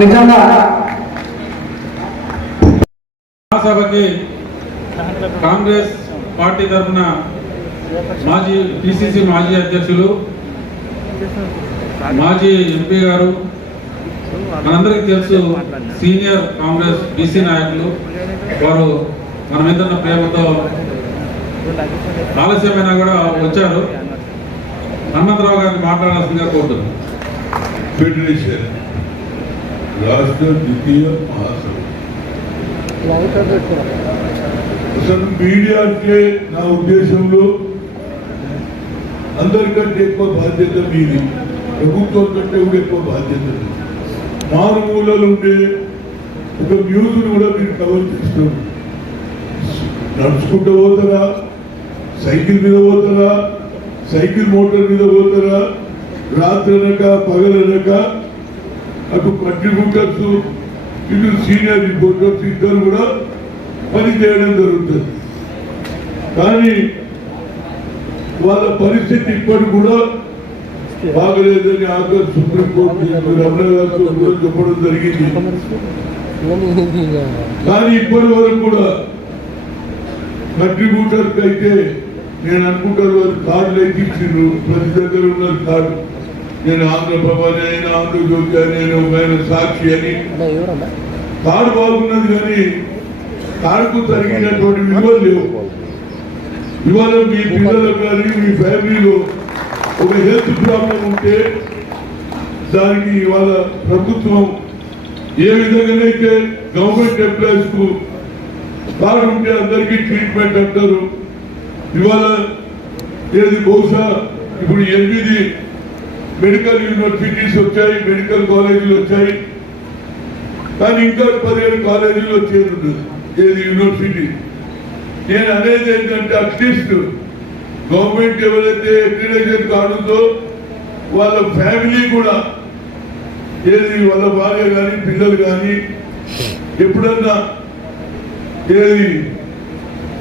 నిజంగా సభకి కాంగ్రెస్ పార్టీ తరఫున మాజీ పిసిసి మాజీ అధ్యక్షులు మాజీ ఎంపీ గారు మనందరికీ తెలుసు సీనియర్ కాంగ్రెస్ బీసీ నాయకులు వారు మన మీద ఉన్న ప్రేమతో ఆలస్యమైనా కూడా వచ్చారు. హనుమంతరావు గారిని మాట్లాడాల్సిందిగా కోరుతున్నాను. ఫెడరేషన్ రాష్ట్ర ద్వితీయ మహాసభ అసలు మీడియా అంటే నా ఉద్దేశంలో అందరికంటే ఎక్కువ బాధ్యత మీది, ప్రభుత్వం కంటే కూడా ఎక్కువ బాధ్యత. మారుమూలలో ఉండే ఒక న్యూస్ కూడా మీరు కవర్ చేస్తారు. నడుచుకుంటూ పోతారా, సైకిల్ మీద పోతారా, సైకిల్ మోటార్ మీద పోతారా, రాత్రనక పగలనక అటు కంట్రిబ్యూటర్స్ ఇటు సీనియర్ రిపోర్టర్స్ ఇద్దరు కూడా పని చేయడం జరుగుతుంది. కానీ వాళ్ళ పరిస్థితి ఇప్పటి కూడా బాగలేదని ఆఖరి సుప్రీంకోర్టు రమణ గారితో కూడా చెప్పడం జరిగింది. కానీ ఇప్పటి వరకు కూడా కంట్రిబ్యూటర్కి అయితే నేను అనుకుంటాను వారు కార్డులు అయితే ఇచ్చిండ్రు, ప్రతి దగ్గర ఉన్నది కార్డు. నేను ఆంధ్రప్రభ, నేను ఆంధ్రజ్యోతి, నేను సాక్షి అని కార్డు బాగున్నది, కానీ కార్డుకు తరిగినటువంటి విలువలు లేవు. ఇవాళ మీ పిల్లలకు కానీ మీ ఫ్యామిలీలో ఒక హెల్త్ ప్రాబ్లం ఉంటే దానికి ఇవాళ ప్రభుత్వం ఏ విధంగానైతే గవర్నమెంట్ ఎంప్లాయీస్ కు కార్డు ఉంటే అందరికీ ట్రీట్మెంట్ అంటారు. ఇవాళ ఏది బహుశా ఇప్పుడు 8 మెడికల్ యూనివర్సిటీస్ వచ్చాయి, మెడికల్ కాలేజీలు వచ్చాయి, కానీ ఇంకా 15 కాలేజీలు వచ్చేది ఏది యూనివర్సిటీ. నేను అనేది ఏంటంటే అట్లీస్ట్ గవర్నమెంట్ ఎవరైతే అక్రిడిటేషన్ కార్డు ఉందో వాళ్ళ ఫ్యామిలీ కూడా ఏది వాళ్ళ భార్య కానీ పిల్లలు కానీ ఎప్పుడన్నా ఏది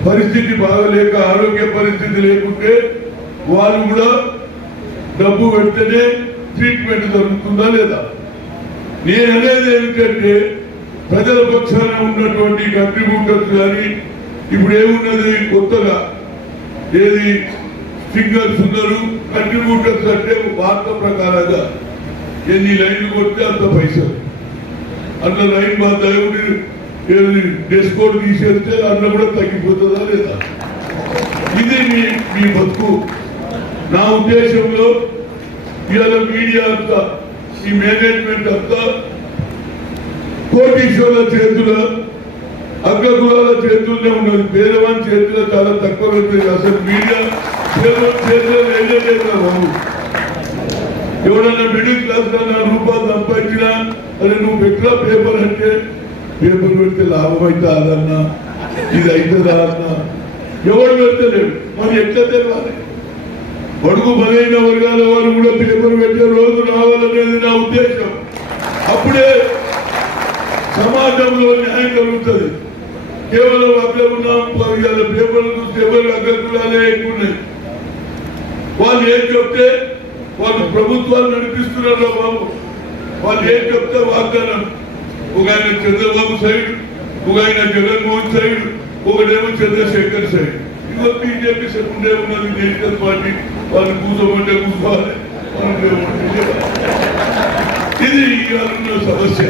పరిస్థితి బాగలేక ఆరోగ్య పరిస్థితి లేకుంటే వాళ్ళు కూడా డబ్బు పెడితేనే ట్రీట్మెంట్ జరుగుతుందా లేదా. నేను అనేది ఏమిటంటే ప్రజల పక్షాన ఉన్నటువంటి కంట్రిబ్యూటర్స్ కానీ ఇప్పుడు ఏమున్నది కొత్తగా ఏది సింగర్స్ ఉన్నారు, కంట్రిబ్యూటర్స్ అంటే వార్త ప్రకారంగా ఎన్ని లైన్లు కొడితే అంత పైసలు. అట్లా లైన్ మా దేవుడి డ్రెస్ కోడ్ తీసేస్తే అట్లా కూడా తగ్గిపోతుందా లేదా. ఇది మీ బతుకు. నా ఉద్దేశంలో ఇవాళ మీడియా అంతా ఈ మేనేజ్మెంట్ అంతా కోటీశ్వర్ల చేతుల అగ్రకులాల చేతుల్లో ఉన్నది, పేదవాని చేతుల్లో చాలా తక్కువ ఉంటుంది. అసలు మీడియా పేదవాని చేతుల్లో లేదు బాబు. ఎవరన్నా మిడిల్ క్లాస్ ₹4 సంపాదించినా అరే నువ్వు పెట్టినా పేపర్ అంటే పేపర్ పెడితే లాభం అవుతా అదన్నా, ఇది అవుతుందా అన్నా ఎవరు పెడతలేడు. మరి ఎట్లా తెలియాలి? బడుగు బలైన వర్గాల వారు కూడా పేపర్ పెట్టే రోజు రావాలనేది నా ఉద్దేశం. అప్పుడే సమాజంలో న్యాయం కలుగుతుంది. కేవలం అక్కడ ఉన్నాం పేపర్లు చూస్తే ఎవరు అగ్రకులాలే ఎక్కువ ఉన్నాయి. వాళ్ళు ఏం చెప్తే వాళ్ళు ప్రభుత్వాలు నడిపిస్తున్నారు బాబు. వాళ్ళు ఏం చెప్తే వాగ్దానం, ఒక ఆయన చంద్రబాబు సైడ్, ఒక ఆయన జగన్మోహన్ సైడ్, ఒకటేమో చంద్రశేఖర్ సైడ్. ఇంకో బీజేపీ ఉండే ఉన్నది నేషనల్ పార్టీ. వాళ్ళు కూర్చోమంటే కూర్చోవాలి. ఇది ఇవాళ సమస్య.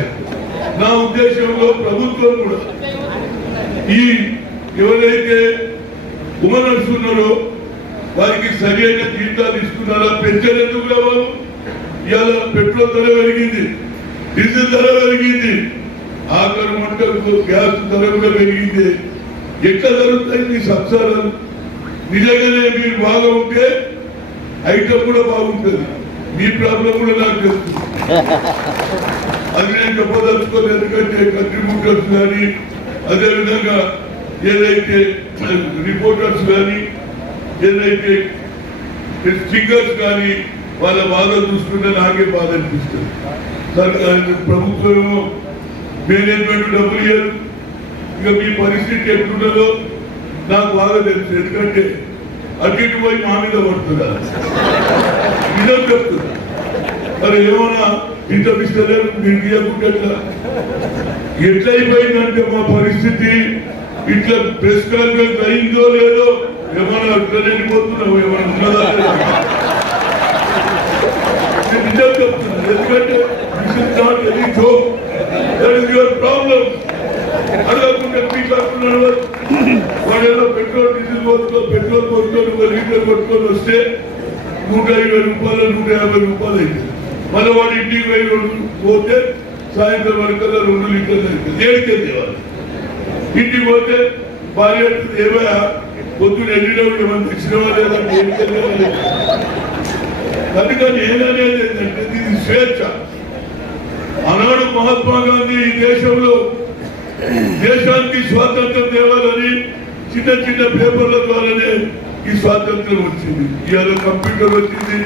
నా ఉద్దేశంలో ప్రభుత్వం కూడా ఈ ఎవరైతే ఉమెన్స్ ఉన్నారో వారికి సరి అయిన జీతాలు ఇస్తున్నారా, పెంచలేదు బాబు. ఇవాళ పెట్రోల్ ధర పెరిగింది, డీజిల్ ధర పెరిగింది, ఆఖరి మంటలకు గ్యాస్ ధర కూడా పెరిగింది. ఎట్లా జరుగుతాయి మీ సంసారాలు? నిజంగానే మీరు బాగా ఉంటే ఐటమ్ కూడా బాగుంటుంది. మీ ప్రాబ్లం కూడా నాకు తెలుసు. అది నేను చెప్పదలుచుకోలేదు. ఎందుకంటే కంట్రిబ్యూటర్స్ కానీ అదేవిధంగా ఏదైతే రిపోర్టర్స్ కానీ ఏదైతే సింగర్స్ కానీ వాళ్ళ బాధ చూస్తుంటే నాకే బాధ అనిపిస్తుంది. ప్రభుత్వం మేనేజ్మెంట్ డబ్బులు ఇయ్యదు. ఇక మీ పరిస్థితి ఎట్లున్నదో నాకు బాగా తెలుసు. ఎందుకంటే అటు ఇటు పోయి మా మీద పడుతుందా నిజం చెప్తున్నా. మరి ఏమన్నా ఇస్తలేరు మీరు ఇవ్వకుండా ఎట్లయిపోయిందంటే మా పరిస్థితి ఇట్లా ప్రెస్ కాన్ఫరెన్స్ అయిందో లేదో ఏమన్నా అట్లా వెళ్ళిపోతున్నావు ఏమన్నా ఉన్నదా నిజం చెప్తున్నాను ఎందుకంటే this is not any joke that is your problem అడగకుండా మీకు అంటున్నాడు వాడేదో పెట్రోల్ డీజిల్ పెట్రోల్ కొట్టుకొని 1 లీటర్ కొట్టుకొని వస్తే 120 రూపాయలు 150 రూపాయలు అయితే మళ్ళీ వాడు ఇంటికి పోతే సాయంత్రం వరకు 2 లీటర్లు అవుతుంది ఏడికెళ్ళి వాళ్ళు ఇంటికి పోతే భార్య ఏమైనా పొద్దున వెళ్ళినప్పుడు ఏమైనా తెచ్చినవా లేదంటే ఏడికెళ్ళి అందుకని ఏదనేది ఏంటంటే ఇది స్వేచ్ఛ ఆనాడు మహాత్మా గాంధీ ఈ దేశంలో దేశానికి స్వాతంత్రం తేవాలని చిన్న చిన్న పేపర్ల ద్వారానే ఈ స్వాతంత్రం వచ్చింది ఇవాళ కంప్యూటర్ వచ్చింది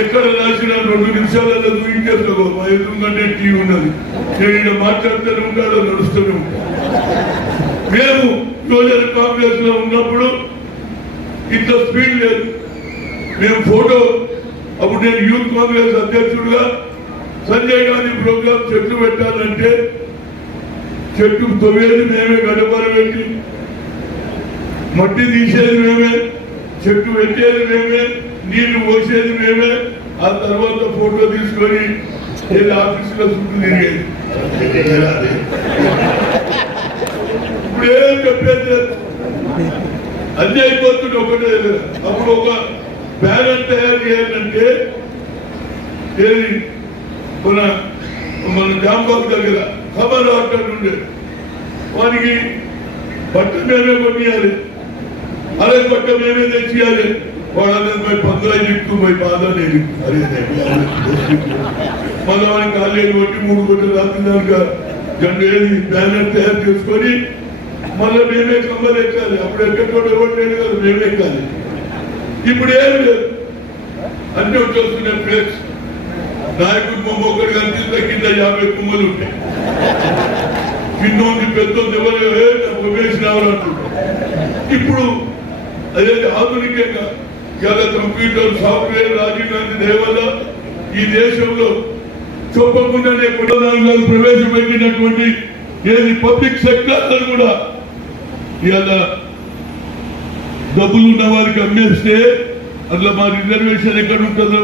ఎక్కడ రాసిన 2 నిమిషాలలో చూపించేసుకో మా ఎదురుగంటే టీవీ ఉన్నది నేను ఇక్కడ మాట్లాడుతూనే ఉంటాడో నడుస్తూనే ఉంటాను మేము యువజన కాంగ్రెస్ లో ఉన్నప్పుడు ఇంత స్పీడ్ లేదు మేము ఫోటో అప్పుడు నేను యూత్ కాంగ్రెస్ అధ్యక్షుడుగా సంజయ్ గాంధీ ప్రోగ్రామ్ చెట్లు పెట్టాలంటే చెట్టు తొవ్వేది మేమే గడపలు పెట్టి మట్టి తీసేది మేమే చెట్టు పెట్టేది మేమే నీళ్లు పోసేది మేమే ఆ తర్వాత ఫోటో తీసుకొని ఆఫీసులో చుట్టూ తిరిగేది ఇప్పుడు ఏం చెప్పేది అన్నీ అయిపోతుంది ఒకటే అప్పుడు ఒక బ్యానర్ తయారు చేయాలంటే ఏది మన జాంబాబు దగ్గర ఖబర్ ఆర్డర్ ఉండే వానికి బట్ట మేమే కొనియాలి అదే బట్ట మేమే తెచ్చియాలి వాళ్ళందరూ పోయి 15 లిక్కు పోయి బాధ లేదు అరే మళ్ళీ వాడిని కాలేజీ కొట్టి 3 గంటలు రాత్రి ఏది బ్యానర్ తయారు చేసుకొని మళ్ళీ మేమే కమ్మలు ఎక్కాలి అప్పుడు ఎక్కడో ఎవరు లేదు కదా మేమే ఎక్కాలి ఇప్పుడు ఏం లేదు అన్ని వచ్చేస్తున్నాయి ప్లేస్ నాయకుడు మొమ్మొక్కడు కనిపిస్తే కింద 50 కుమ్మలు ఉంటాయి కింద పెద్ద ఉమేష్ రావు ఇప్పుడు అదే ఆధునికంగా ఇలా కంప్యూటర్ సాఫ్ట్వేర్ రాజీవ్ గాంధీ దేవల్ల ఈ దేశంలో చెప్పకుండానే కుటుంబాలు ప్రవేశపెట్టినటువంటి ఏది పబ్లిక్ సెక్టర్ కూడా ఇలా డబ్బులు ఉన్న వారికి అమ్మేస్తే అట్లా మా రిజర్వేషన్ ఎక్కడ ఉంటుందో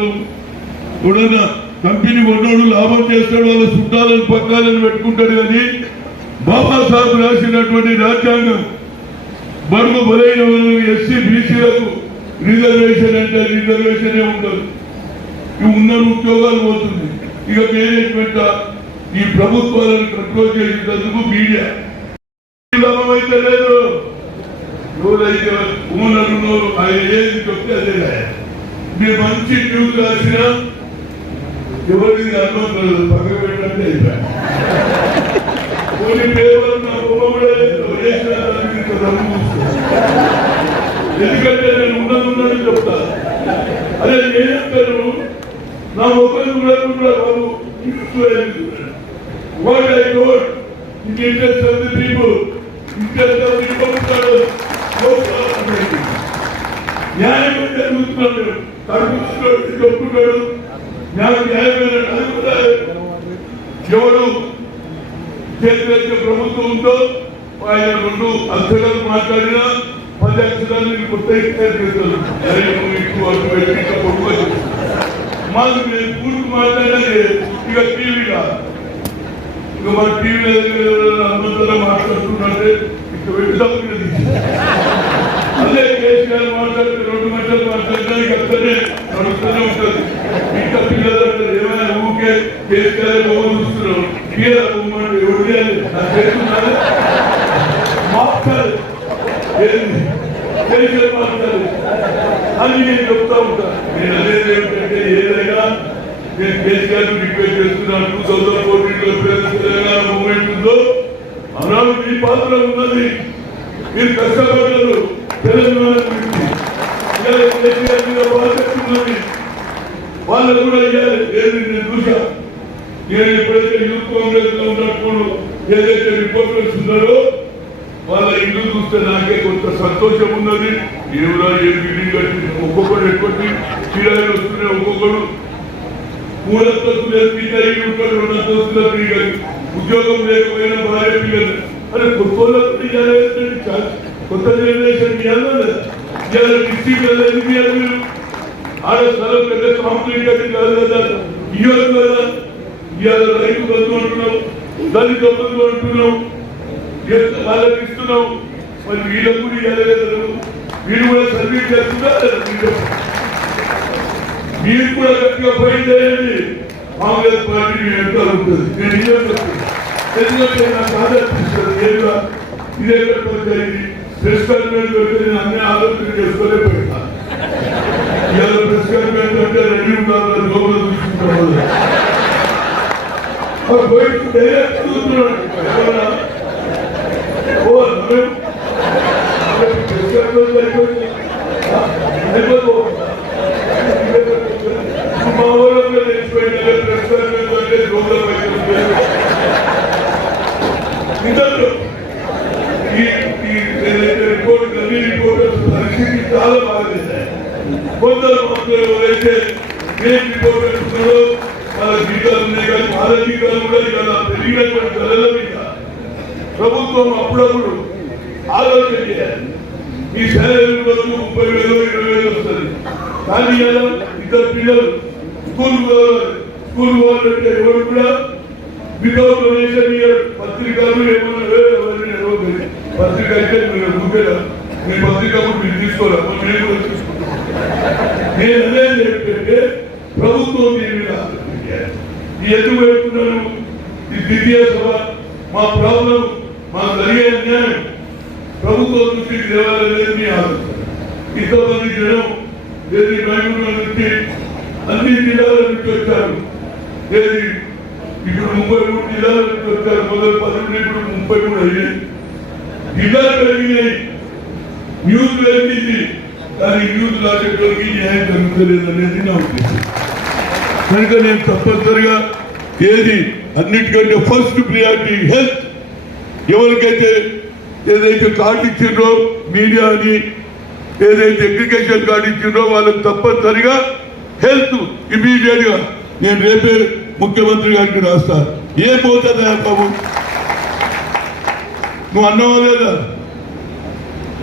కూడా కంపెనీ కొన్నోడు లాభం చేస్తాడు వాళ్ళ చుట్టాలను పక్కాలను పెట్టుకుంటాడు కానీ బాబాసాహెబ్ రాసినటువంటి రాజ్యాంగం బడుగు బలైన ఎస్సీ బీసీలకు రిజర్వేషన్ అంటే రిజర్వేషనే ఉండదు ఉన్న ఉద్యోగాలు పోతుంది ఇక మేనేజ్మెంట్ ఈ ప్రభుత్వాలను కంట్రోల్ చేసేందుకు మీడియా లాభం అయితే లేదు ఎవరైతే ఓనర్లు ఆయన ఏది చెప్తే అదే మీరు మంచి న్యూస్ రాసినా ఎవరికి అనుభవం పక్కన పెట్టండి అయిపోయాయి కొన్ని పేపర్ నా ఎందుకంటే నేను ఉన్నది చెప్తా అదే నేనంటాను నా ఒకరు బాబు what I told in the interest of the people, interest of the people, న్యాయం జరుగుతున్నాడు కడుపుతున్నాడు చెప్పుతున్నాడు న్యాయమైన ఎవరు చేతులైతే ప్రభుత్వం ఉందో ఆయన 2 అక్షరాలు మాట్లాడినా 10 అక్షరాలు కొత్త చేస్తారు మాకు నేను పూర్తి మాట్లాడేది ఇక టీవీగా ఇక మా టీవీలో అందరితో మాట్లాడుతుంటే ఇక వెళ్తాం అదే కేసీఆర్ మాట్లాడితే 2 గంటలు మాట్లాడినా ఇక అక్కడే నడుస్తూనే ఉంటుంది ఇంకా పిల్లలు ఏమైనా ఊకే కేసీఆర్ చూస్తున్నాం కేఆర్ ఎవరు చేస్తున్నారు మాట్లాడు కేసీఆర్ మాట్లాడు అని నేను చెప్తా ఉంటాను నేను అనేది ఏమిటంటే ఏదైనా నేను కేసీఆర్ రిక్వెస్ట్ చేస్తున్నాను 2014 తెలంగాణ మూవ్మెంట్ ఉందో అన్నాడు మీ పాత్ర ఉన్నది మీరు కష్టపడ్డారు తెలంగాణ గురించి కేసీఆర్ మీద బాధ్యత ఉన్నది వాళ్ళు కూడా అయ్యారు ఏది నేను చూసా నేను ఎప్పుడైతే యూత్ కాంగ్రెస్ లో ఉన్నప్పుడు ఏదైతే రిపోర్టర్స్ ఉన్నారో వాళ్ళ ఇల్లు చూస్తే నాకే కొంత సంతోషం ఉన్నది ఏమిరా ఏం బిల్డింగ్ కట్టి ఒక్కొక్కడు ఎక్కువ కిరాయిలు వస్తున్నాయి ఒక్కొక్కడు మూలంతస్తులు రెండంతస్తుల ఉద్యోగం లేకపోయినా భార్య పిల్లలు అరే కొత్త కొత్త జనరేషన్ ఇవాళ డిస్ట్రిక్ట్ ఎందుకు మీరు ఆడ స్థలం పెద్ద కాంప్లీట్ అది కాదు కదా ఇవ్వదు కదా ఇవాళ రైతు బంధు అంటున్నావు దళిత బంధు అంటున్నావు వాళ్ళకి ఇస్తున్నావు మరి వీళ్ళకు కూడా ఇవ్వలేదు వీళ్ళు కూడా సర్వీస్ చేస్తున్నారు మీరు కూడా గట్టిగా ఫైట్ చేయండి కాంగ్రెస్ పార్టీ ఎంత ఉంటుంది నేను ఎందుకంటే నాకు ఆదర్శిస్తాను ఏదో ఇదే జరిగింది ప్రెస్ కాన్ఫరెన్స్ పెడితే నేను అన్ని ఆలోచన చేసుకోలేకపోయినా ఇవాళ ప్రెస్ కాన్ఫరెన్స్ అంటే రెడీ ఉండాలి లోపల చూసుకుంటాం డైరెక్ట్ చూస్తున్నాడు ప్రెస్ కాన్ఫరెన్స్ అయిపోయింది మా ఊళ్ళో తెలిసిపోయింది ప్రెస్ కాన్ఫరెన్స్ అంటే లోపల రిపోర్ట్ అన్ని రిపోర్టర్స్ పరిస్థితి చాలా బాగుంది కొందరు మాత్రం ఎవరైతే ఏం రిపోర్ట్ ఉన్నారో వాళ్ళ జీతాలు ఉన్నాయి కానీ వాళ్ళ జీతాలు కూడా ఇవాళ పెరిగినటువంటి ధరల మీద ప్రభుత్వం అప్పుడప్పుడు ఆలోచన చేయాలి ఈ శాలరీ రోజు 30,000 20,000 వస్తుంది కానీ ఇలా ఇద్దరు పిల్లలు స్కూల్ పోవాలంటే ఎవరు కూడా వితౌట్ డొనేషన్ పత్రికలు ఏమన్నా ఎవరిని నిర్వహించాలి పత్రిక అయితే మీరు ముందేలా మీ పత్రిక మీరు తీసుకోవాలి నేను కూడా తీసుకుంటున్నాను నేను అనేది ఏంటంటే ప్రభుత్వం దీని మీద ఎందుకు పెడుతున్నాను ఈ ద్వితీయ సభ మా ప్రాబ్లం మా జరిగే అన్యాయం ప్రభుత్వం దృష్టికి తేవాలనేది మీ ఆలోచన ఇంతమంది జనం ఏది మైమూరు నుంచి అన్ని జిల్లాల నుంచి వచ్చారు ఏది ఇప్పుడు 33 జిల్లాల నుంచి వచ్చారు మొదలు 10 ఇప్పుడు 33 అయ్యాయి జిల్లాలు పెరిగినాయి న్యూస్ పెరిగింది కానీ న్యూస్ లాంటి న్యాయం జరుగుతలేదు అనేది నా ఉద్దేశం కనుక నేను తప్పనిసరిగా ఏది అన్నిటికంటే ఫస్ట్ ప్రియారిటీ హెల్త్ ఎవరికైతే ఏదైతే కార్డు ఇచ్చిండ్రో మీడియా అని ఏదైతే అగ్రికల్చర్ కార్డు ఇచ్చిండ్రో వాళ్ళకి తప్పనిసరిగా హెల్త్ ఇమీడియట్ గా నేను రేపే ముఖ్యమంత్రి గారికి రాస్తాను ఏం పోతుందా బాబు నువ్వు అన్నావా లేదా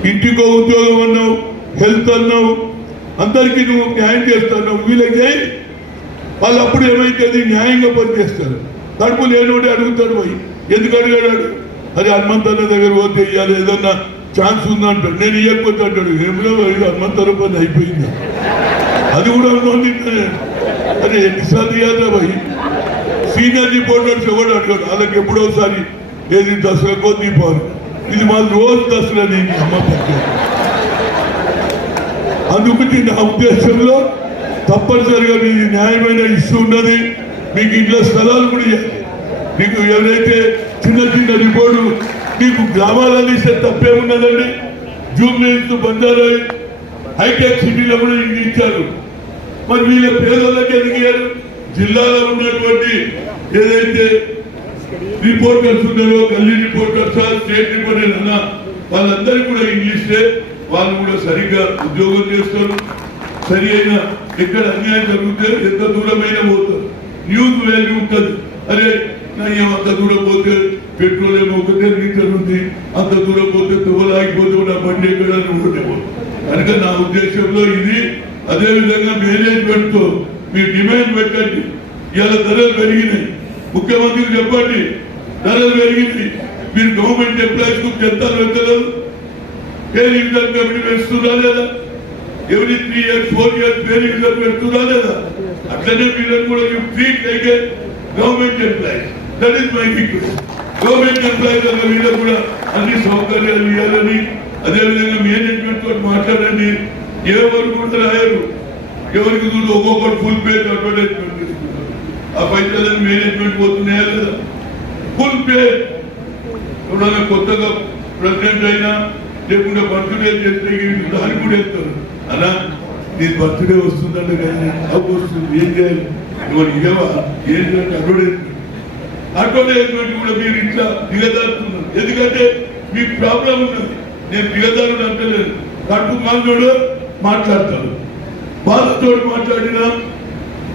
ఇంటికో ఉద్యోగం అన్నావు హెల్త్ అన్నావు అందరికీ నువ్వు న్యాయం చేస్తావు వీళ్ళకి చేయి వాళ్ళు అప్పుడు ఏమైతుంది న్యాయంగా పనిచేస్తారు కడుపు లేనోటి అడుగుతాడు పోయి ఎందుకు అడిగాడు అది హనుమంతన్న దగ్గర పోతే ఇవ్వాలి ఏదన్నా ఛాన్స్ ఉందంటాడు నేను ఇవ్వకపోతే అంటాడు ఏమిలో హనుమంత రూపాయలు అయిపోయింది అది కూడా అనుకుంటున్నాను అదే ఎన్నిసార్లు ఇవ్వాలా పోయి సీనియర్ రిపోర్టర్స్ ఎవరు అడిగాడు వాళ్ళకి ఎప్పుడోసారి ఏది దసరాకో దీపావళి ఇది మా రోజు దసరా నేను అమ్మ పెట్టాను అందుకని నా ఉద్దేశంలో తప్పనిసరిగా మీది న్యాయమైన ఇష్యూ ఉన్నది మీకు ఇంట్లో స్థలాలు కూడా ఇవ్వాలి మీకు ఎవరైతే చిన్న చిన్న రిపోర్టు మీకు గ్రామాలలో ఇస్తే తప్పేమున్నదండి జూబ్లీహిల్స్ బంజారా హైటెక్ సిటీలో కూడా ఇంక ఇచ్చారు మరి వీళ్ళ పేదలకు ఎదిగారు జిల్లాలో ఉన్నటువంటి ఏదైతే రిపోర్టర్స్ ఉన్నారో గల్లీ రిపోర్టర్స్ స్టేట్ రిపోర్టర్ అన్నా వాళ్ళందరికీ కూడా ఇంగ్లీషే వాళ్ళు కూడా సరిగ్గా ఉద్యోగం చేస్తారు సరి అయిన ఎక్కడ అన్యాయం జరిగితే ఎంత దూరమైనా పోతారు న్యూస్ వాల్యూ ఉంటుంది అరే అంత దూరం పోతే పెట్రోల్ ఒకటే లీటర్ ఉంది అంత దూరం పోతే తువ్వలాగిపోతే నా బండి ఎక్కడ కనుక నా ఉద్దేశంలో ఇది అదే విధంగా మేనేజ్మెంట్ తో మీరు డిమాండ్ పెట్టండి ఇవాళ ధరలు పెరిగినాయి ముఖ్యమంత్రికి చెప్పండి ధరలు పెరిగింది మీరు గవర్నమెంట్ ఎంప్లాయీస్ కు ఎంత పెంచలేదు పే రివిజన్ కమిటీ పెంచుతుందా లేదా every 3 years 4 years pay revision పెడుతుందా లేదా అట్లనే మీరు కూడా treat like government employees that is my request government employees అన్న వీళ్ళకు కూడా అన్ని సౌకర్యాలు ఇవ్వాలని అదేవిధంగా మేనేజ్మెంట్ తోటి మాట్లాడండి ఎవరు కూడా రాయరు ఎవరికి చూడు ఒక్కొక్కరు ఫుల్ పే అడ్వర్టైజ్మెంట్ తీసుకుంటారు ఆ పైసలను మేనేజ్మెంట్ పోతున్నాయా లేదా ఫుల్ పే ఎవరైనా కొత్తగా ప్రెసిడెంట్ అయినా లేకుంటే బర్త్డే చేస్తే దానికి కూడా వెళ్తారు అలా నీ బర్త్డే వస్తుందంటే కానీ అప్పు వస్తుంది ఏం చేయాలి ఇవన్నీ ఇవ్వవా ఏం చేయాలి అడ్వర్టైజ్మెంట్ కూడా మీరు ఇట్లా దిగదారుతున్నారు ఎందుకంటే మీకు ప్రాబ్లం ఉన్నది నేను దిగదారుడు అంటలేదు కడుపు మాంగోడు మాట్లాడతాను బాధతో మాట్లాడినా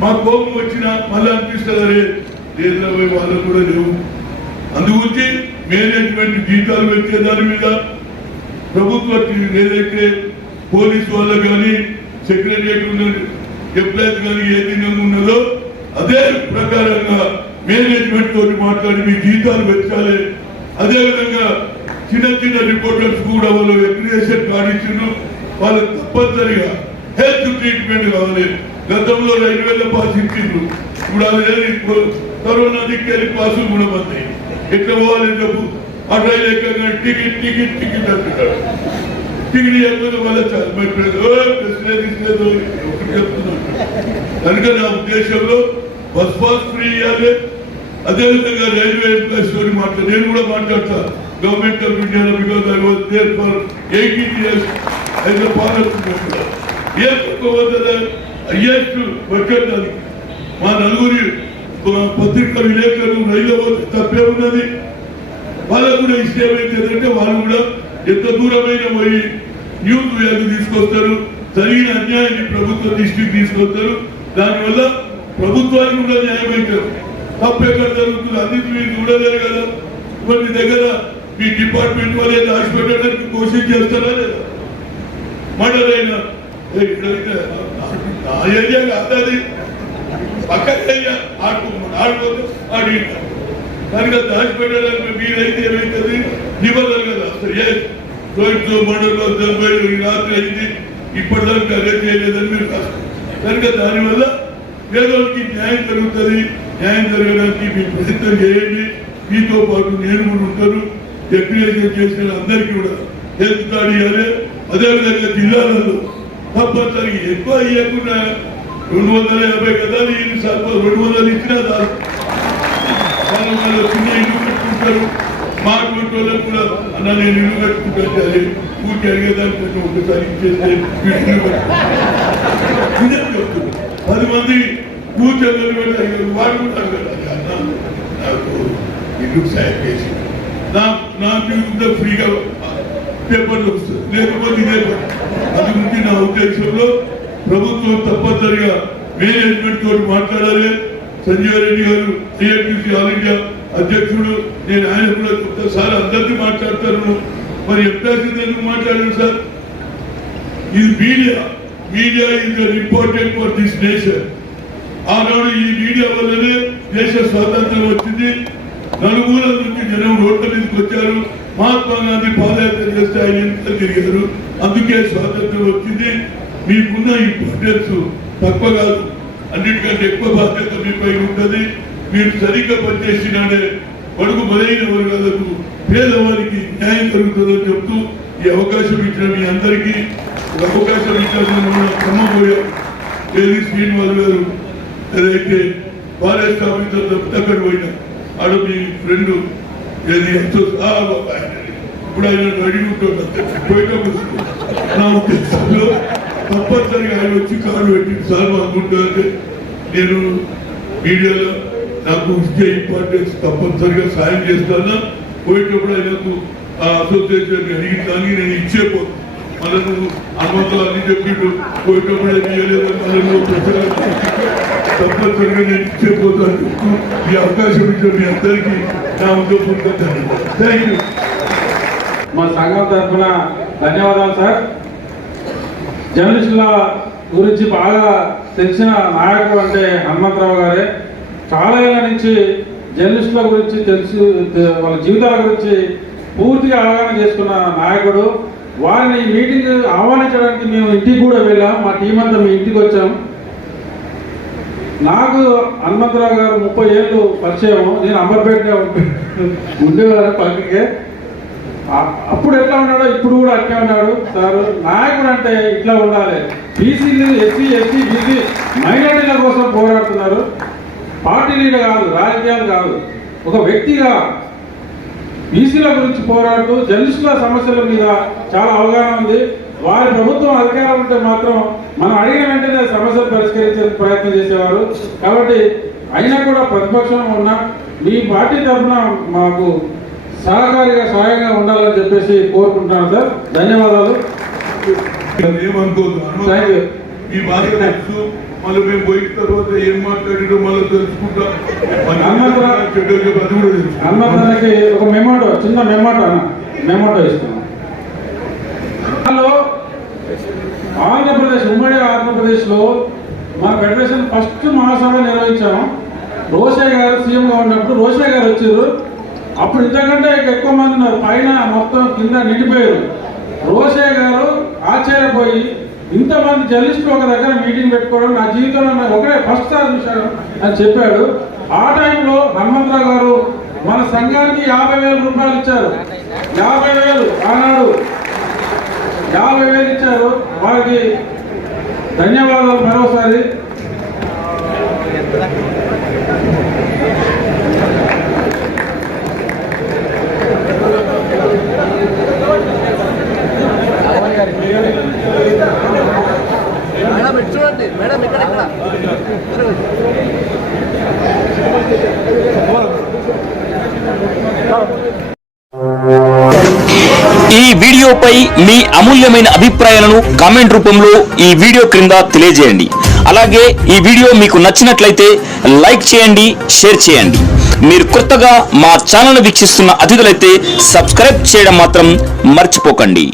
మా కోపం వచ్చినా మళ్ళీ అనిపిస్తుంది లేదు వాళ్ళకు కూడా లేవు. అందుగురించి మేనేజ్మెంట్ జీతాలు పెంచే దాని మీద ప్రభుత్వం ఏదైతే పోలీసు వాళ్ళు కానీ సెక్రటరియట్ ఎంప్లాయీస్ కానీ ఏదైనా ఉన్నదో అదే ప్రకారంగా మేనేజ్మెంట్ తోటి మాట్లాడి మీ జీతాలు పెంచాలి. అదేవిధంగా చిన్న చిన్న రిపోర్టర్స్ కూడా వాళ్ళు అక్రిడిటేషన్ కార్డు ఇచ్చిండ్రు, వాళ్ళకి తప్పనిసరిగా హెల్త్ ట్రీట్మెంట్ కావాలి. గతంలో 2,000 పాస్ ఇచ్చిండ్రు, ఇప్పుడు అది కరోనా దిక్కెళ్ళి పాసులు కూడా పడతాయి. ఎట్లా పోవాలని చెప్పు అట్లా లేకుండా టికెట్ టికెట్ టికెట్ అంటున్నాడు. టికెట్ చెప్పిన వల్ల ఒకటి చెప్తున్నాను కనుక నా ఉద్దేశంలో బస్ పాస్ ఫ్రీ ఇవ్వాలి. అదేవిధంగా రైల్వే ఎంప్లాయీస్ తోటి మాట్లాడు, నేను కూడా మాట్లాడతా government of India because I was there for 18 years as a parliament. ఏ తక్కువ హైయెస్ట్ బడ్జెట్ అది. మా నలుగురి పత్రికా విలేకరులు రైల్లో పోతే తప్పే ఉన్నది. వాళ్ళకు కూడా ఇష్టం ఏంటంటే వాళ్ళు కూడా ఎంత దూరమైన పోయి న్యూస్ వ్యాధి తీసుకొస్తారు, జరిగిన అన్యాయాన్ని ప్రభుత్వ దృష్టికి తీసుకొస్తారు. దానివల్ల ప్రభుత్వానికి కూడా న్యాయం అవుతారు. తప్పు ఎక్కడ జరుగుతుంది అన్నింటి మీరు చూడలేరు కదా. కొన్ని దగ్గర మీ డిపార్ట్మెంట్ వాళ్ళే దాచిపెట్టడానికి కోషిష్ చేస్తారా లేదా? మండలైనా ఇక్కడైతే నా ఏరియా కాదు, అది పక్కన ఏరియా ఆడుకోదు ఆడి కనుక దాచిపెట్టడానికి మీరైతే ఏమైతుంది నిబంధనలు కదా. అసలు ఏ రోజు మండలంలో 70 రాత్రి అయింది ఇప్పటిదాకా అరెస్ట్ చేయలేదని మీరు కనుక దానివల్ల పేదోళ్ళకి న్యాయం జరుగుతుంది. న్యాయం జరగడానికి మీ ప్రయత్నం చేయండి. మీతో పాటు నేను కూడా ఉంటాను. అక్రిడిటేషన్ చేసిన అందరికీ కూడా హెల్త్ కార్డు ఇవ్వాలి. అదేవిధంగా జిల్లాలలో తప్పనిసరిగా ఎక్కువ ఇవ్వకుండా 250 కదా 200 ఇచ్చినా చాలు. వాళ్ళు చిన్న ఇల్లు కట్టుకుంటారు. మా అటువంటి వాళ్ళకు కూడా అన్న నేను ఇల్లు కట్టుకుంటాను ఊరికి అడిగేదానికి ఒకసారి ఇచ్చేస్తే నిజం చెప్తున్నారు. 10 మంది కూర్చొని వాడు కూడా అన్న నాకు ఇల్లు సాయం చేసి నాకు ఫ్రీగా పేపర్లు వస్తుంది, లేకపోతే ఇదే అది ఉంది. నా ఉద్దేశంలో ప్రభుత్వం తప్పనిసరిగా మేనేజ్మెంట్ తోటి మాట్లాడాలి. సంజీవ్ రెడ్డి గారు ఐఎన్టీసీ ఆల్ ఇండియా అధ్యక్షుడు, నేను ఆయన కూడా చెప్తా సార్ అందరికీ మాట్లాడతాను. మరి ఎంప్లాయీస్ ఎందుకు మాట్లాడారు సార్? ఇది media is important for this nation. ఆనాడు ఈ మీడియా వల్లనే దేశ స్వాతంత్రం వచ్చింది. నలుమూల నుంచి జనం రోడ్ల మీదకి వచ్చారు. మహాత్మా గాంధీ పాదయాత్ర చేస్తే ఆయన ఎన్నికలు తిరిగారు. అందుకే స్వాతంత్రం వచ్చింది. మీకున్న ఇంపార్టెన్స్ తక్కువ కాదు, అన్నిటికంటే ఎక్కువ బాధ్యత మీపై ఉంటుంది. మీరు సరిగ్గా పనిచేసినాడే బడుగు బలైన వర్గాలకు పేదవారికి న్యాయం జరుగుతుందని చెప్తూ ఈ అవకాశం ఇచ్చిన మీ అందరికీ అవకాశం ఇచ్చిన క్రమపోయారు ఏది శ్రీనివాస్ గారు ఏదైతే ఫారెస్ట్ ఆఫీసర్ అక్కడ పోయినా ఆడ మీ ఫ్రెండ్ ఏది ఇప్పుడు ఆయన అడిగి ఉంటున్నారు పోయేటప్పుడు నా ఉద్దేశంలో తప్పనిసరిగా ఆయన వచ్చి కారు పెట్టి సార్ అనుకుంటారంటే నేను మీడియాలో నాకు ఇచ్చే ఇంపార్టెన్స్ తప్పనిసరిగా సాయం చేస్తాను. పోయేటప్పుడు ఆయనకు ఆ అసోసియేషన్ అడిగితానికి నేను ఇచ్చేపోతాను. మళ్ళీ నువ్వు అనుమతులు అన్ని చెప్పిండు పోయేటప్పుడు ఏమి చేయలేదు మళ్ళీ నువ్వు తప్పనిసరిగా నేను ఇచ్చేపోతాను చెప్తూ ఈ అవకాశం ఇచ్చిన మీ అందరికీ నా ఉద్యోగపూర్వక థ్యాంక్ యూ. మా సంఘం తరఫున ధన్యవాదాలు సార్. జర్నలిస్టుల గురించి బాగా తెలిసిన నాయకుడు అంటే హనుమంతరావు గారే. చాలా ఏళ్ళ నుంచి జర్నలిస్టుల గురించి తెలిసి వాళ్ళ జీవితాల గురించి పూర్తిగా అవగాహన చేసుకున్న నాయకుడు. వారిని మీటింగ్ ఆహ్వానించడానికి మేము ఇంటికి కూడా వెళ్ళాం. మా టీం అంతా మీ ఇంటికి వచ్చాం. నాకు హనుమంతరావు గారు 30 ఏళ్ళు పరిచయం. నేను అంబర్పేటలో ఉండేవారు పక్కకే. అప్పుడు ఎట్లా ఉన్నాడో ఇప్పుడు కూడా అట్లే ఉన్నాడు సార్. నాయకుడు అంటే ఇట్లా ఉండాలి. బీసీలు ఎస్సీ బీసీ మైనారిటీల కోసం పోరాడుతున్నారు. పార్టీ లీడర్ కాదు, రాజకీయాలు కాదు, ఒక వ్యక్తిగా బీసీల గురించి పోరాడుతూ జర్నలిస్టుల సమస్యల మీద చాలా అవగాహన ఉంది. వారి ప్రభుత్వం అధికారం ఉంటే మాత్రం మనం అడిగిన వెంటనే సమస్యలు పరిష్కరించే ప్రయత్నం చేసేవారు. కాబట్టి అయినా కూడా ప్రతిపక్షంలో ఉన్న మీ పార్టీ తరఫున మాకు సహాయంగా ఉండాలని చెప్పేసి కోరుకుంటున్నాను సార్. ధన్యవాదాలు. ఏమనుకోదు ఈ భాష తెలుసు. మళ్ళీ మేము పోయిన తర్వాత ఏం మాట్లాడినో మళ్ళీ తెలుసుకుంటా. అది కూడా తెలుసు. హనుమంతన్నకి ఒక మెమోటో, చిన్న మెమోటో ఇస్తున్నాం. హలో, ఆంధ్రప్రదేశ్, ఉమ్మడి ఆంధ్రప్రదేశ్లో మా ఫెడరేషన్ ఫస్ట్ మహాసభ నిర్వహించాము. రోషయ్య గారు సీఎంగా ఉన్నప్పుడు రోషయ్య గారు వచ్చారు. అప్పుడు ఇంతకంటే ఎక్కువ మంది ఉన్నారు, పైన మొత్తం కింద నిండిపోయారు. రోషయ్య గారు ఆశ్చర్యపోయి ఇంతమంది జర్నలిస్టులు ఒక దగ్గర మీటింగ్ పెట్టుకోవడం నా జీవితంలో ఒకటే ఫస్ట్ సార్ చూశాను అని చెప్పాడు. ఆ టైంలో హనుమంతరావు గారు మన సంఘానికి 50,000 రూపాయలు ఇచ్చారు. 50,000 ఆనాడు 50,000 ఇచ్చారు. వారికి ధన్యవాదాలు మరోసారి. ఈ వీడియోపై మీ అమూల్యమైన అభిప్రాయాలను కామెంట్ రూపంలో ఈ వీడియో క్రింద తెలియజేయండి. అలాగే ఈ వీడియో మీకు నచ్చినట్లయితే లైక్ చేయండి, షేర్ చేయండి. మీరు కొత్తగా మా ఛానల్ వీక్షిస్తున్న అతిథులైతే సబ్స్క్రైబ్ చేయడం మాత్రం మర్చిపోకండి.